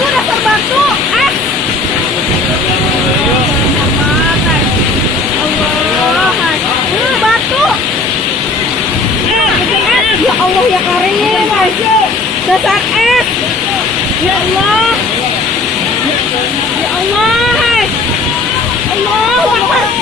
dasar batu. Allah, batu. Ya Allah ya Karim, dasar es. Ya Allah. Ya Allah. Allah.